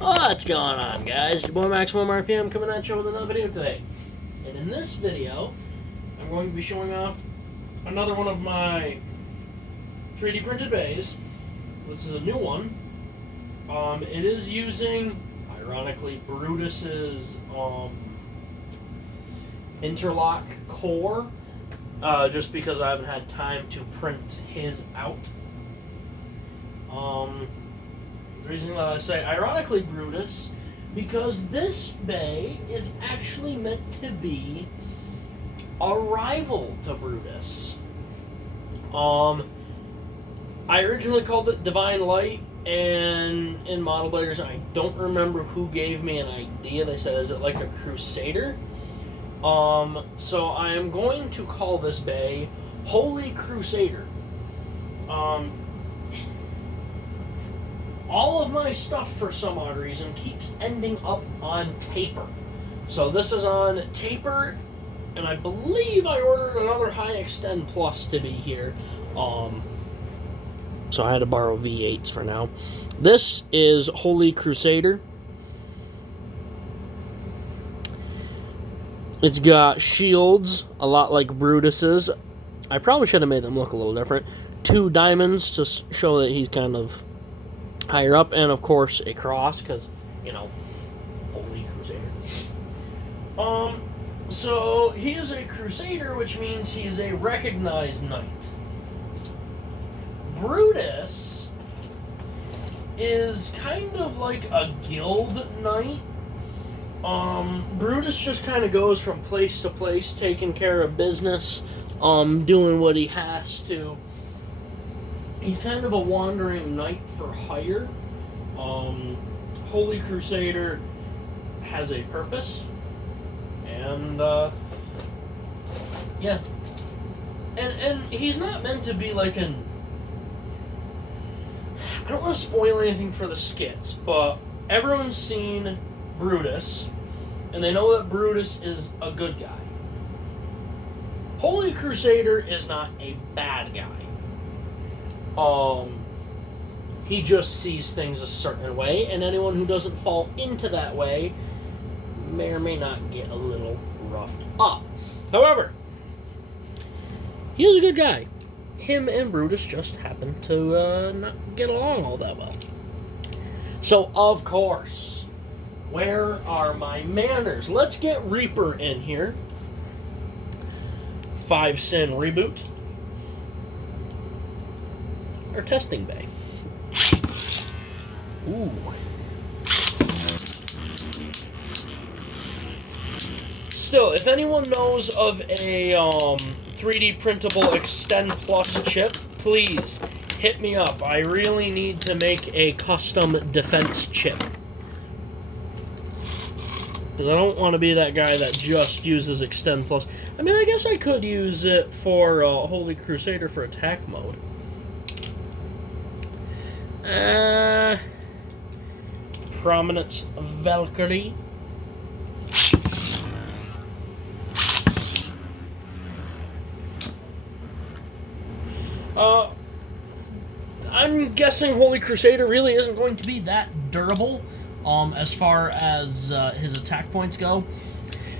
What's going on, guys? Your boy Maximum RPM coming at you with another video today. And in this video, I'm going to be showing off another one of my 3D printed bays. This is a new one. It is using, ironically, Brutus's interlock core, just because I haven't had time to print his out. The reason that I say ironically Brutus, because this bay is actually meant to be a rival to Brutus. I originally called it Divine Light, and in Model Builders, I don't remember who gave me an idea. They said, is it like a Crusader? So I am going to call this bay Holy Crusader. All of my stuff, for some odd reason, keeps ending up on taper. So this is on taper, and I believe I ordered another High Extend Plus to be here. So I had to borrow V8s for now. This is Holy Crusader. It's got shields, a lot like Brutus's. I probably should have made them look a little different. 2 diamonds to show that he's kind of higher up, and of course a cross, because, you know, Holy Crusader. So he is a Crusader, which means he is a recognized knight. Brutus is kind of like a guild knight. Brutus just kind of goes from place to place, taking care of business, doing what he has to. He's kind of a wandering knight for hire. Holy Crusader has a purpose, and yeah, and he's not meant to be like an. I don't want to spoil anything for the skits, but everyone's seen Brutus, and they know that Brutus is a good guy. Holy Crusader is not a bad guy. He just sees things a certain way, and anyone who doesn't fall into that way may or may not get a little roughed up. However, he is a good guy. Him and Brutus just happen to not get along all that well. So, of course, where are my manners? Let's get Reaper in here. 5-sin reboot. Our testing bay. Ooh. Still, if anyone knows of a 3D printable Extend Plus chip, please hit me up. I really need to make a custom defense chip. Because I don't want to be that guy that just uses Extend Plus. I mean, I guess I could use it for Holy Crusader for attack mode. Prominence Valkyrie. I'm guessing Holy Crusader really isn't going to be that durable, as far as his attack points go.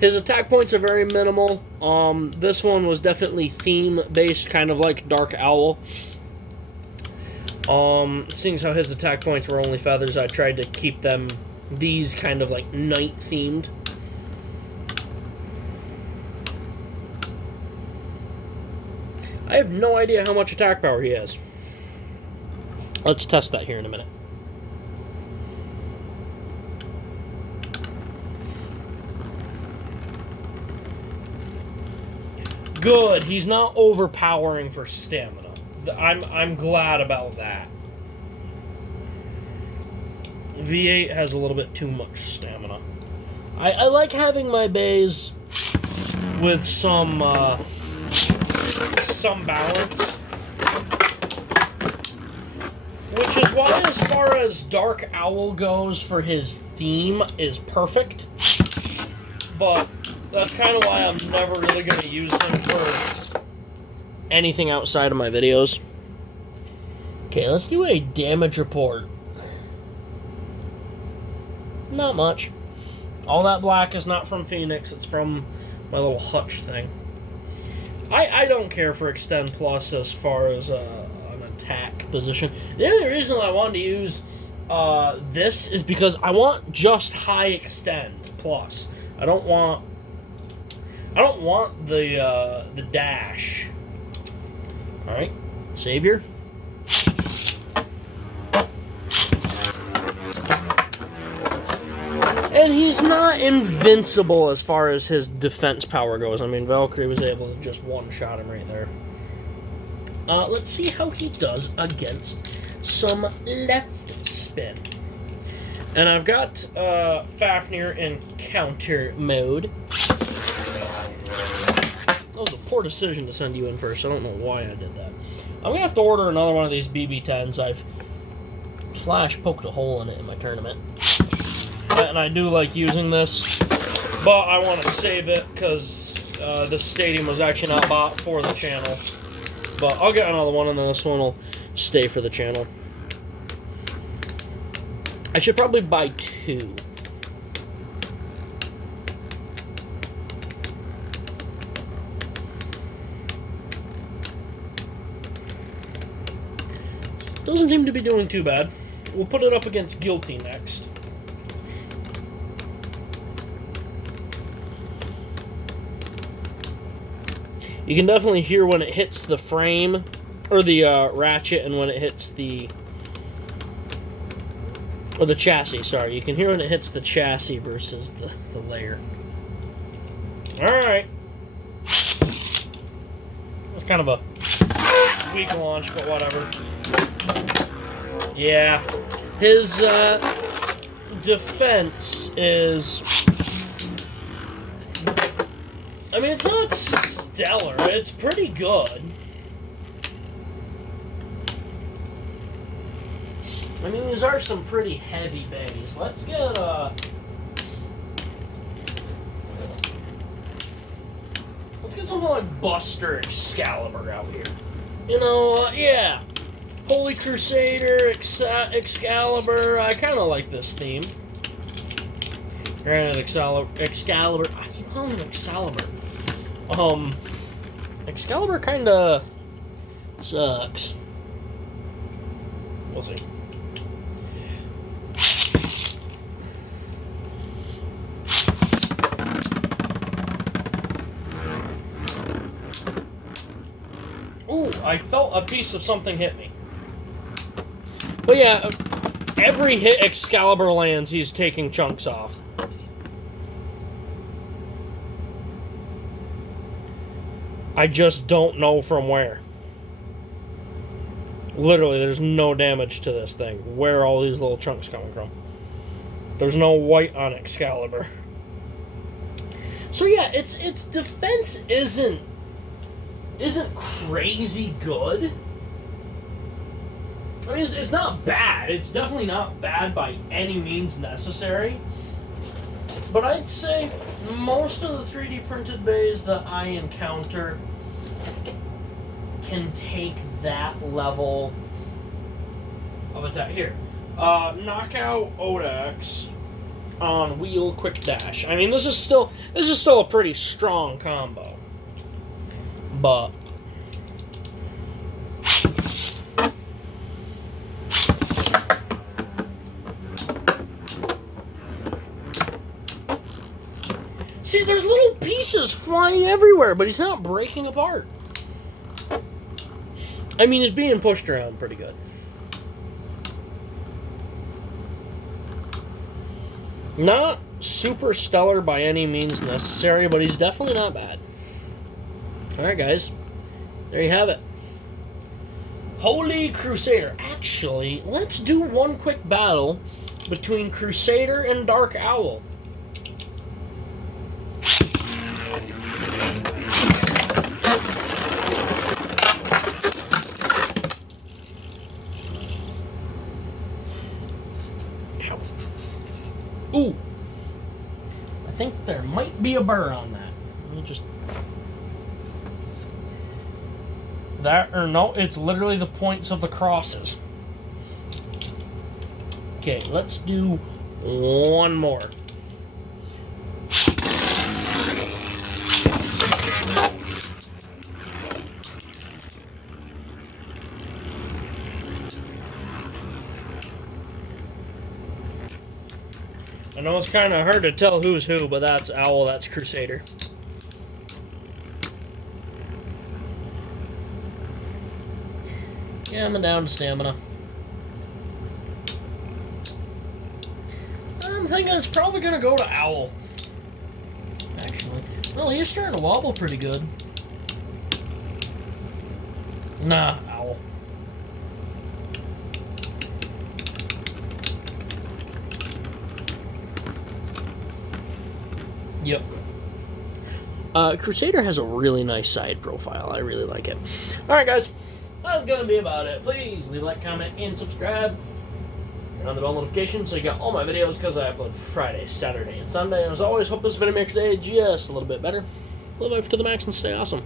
His attack points are very minimal. This one was definitely theme-based, kind of like Dark Owl. Seeing as how his attack points were only feathers, I tried to keep them these kind of like night themed. I have no idea how much attack power he has. Let's test that here in a minute. Good, he's not overpowering for stamina. I'm glad about that. V8 has a little bit too much stamina. I like having my bays with some balance. Which is why, as far as Dark Owl goes for his theme, is perfect. But that's kind of why I'm never really going to use him for anything outside of my videos. Okay, let's do a damage report. Not much. All that black is not from Phoenix. It's from my little hutch thing. I don't care for Extend Plus as far as an attack position. The other reason I wanted to use this is because I want just high Extend Plus. I don't want the dash. All right, Savior. And he's not invincible as far as his defense power goes. I mean, Valkyrie was able to just one-shot him right there. Let's see how he does against some left spin. And I've got Fafnir in counter mode. That was a poor decision to send you in first. I don't know why I did that. I'm going to have to order another one of these BB-10s. I've flash poked a hole in it in my tournament. And I do like using this, but I want to save it because this stadium was actually not bought for the channel. But I'll get another one, and then this one will stay for the channel. I should probably buy 2. Doesn't seem to be doing too bad. We'll put it up against Guilty next. You can definitely hear when it hits the frame, or the ratchet, and when it hits the chassis, sorry. You can hear when it hits the chassis versus the layer. Alright. It's kind of a weak launch, but whatever. Yeah. His defense is... I mean, it's not stellar. It's pretty good. I mean, these are some pretty heavy bays. Let's get something like Buster Excalibur out here. You know, yeah. Holy Crusader, Excalibur. I kind of like this theme. Granted, Excalibur. I keep calling him Excalibur. Excalibur kind of sucks. We'll see. Ooh, I felt a piece of something hit me. But yeah, every hit Excalibur lands, he's taking chunks off. I just don't know from where. Literally, there's no damage to this thing. Where are all these little chunks coming from? There's no white on Excalibur. So yeah, its defense isn't crazy good. I mean, it's not bad. It's definitely not bad by any means necessary. But I'd say most of the 3D printed bays that I encounter can take that level of attack. Here, knockout Odax on wheel quick dash. I mean, this is still a pretty strong combo, but see, there's little pieces flying everywhere, but he's not breaking apart. I mean, he's being pushed around pretty good. Not super stellar by any means necessary, but he's definitely not bad. Alright, guys. There you have it. Holy Crusader. Actually, let's do one quick battle between Crusader and Dark Owl. Ooh, I think there might be a burr on that. Let me just... That, or no, it's literally the points of the crosses. Okay, let's do One more. I know it's kind of hard to tell who's who, but that's Owl, that's Crusader. Yeah, I'm down to stamina. I'm thinking it's probably going to go to Owl. Actually. Well, he's starting to wobble pretty good. Nah, Owl. Yep. Crusader has a really nice side profile. I really like it. Alright, guys. That's going to be about it. Please leave a like, comment, and subscribe. Turn on the bell notification so you get all my videos because I upload Friday, Saturday, and Sunday. And as always, hope this video makes your day just a little bit better. Live life to the max and stay awesome.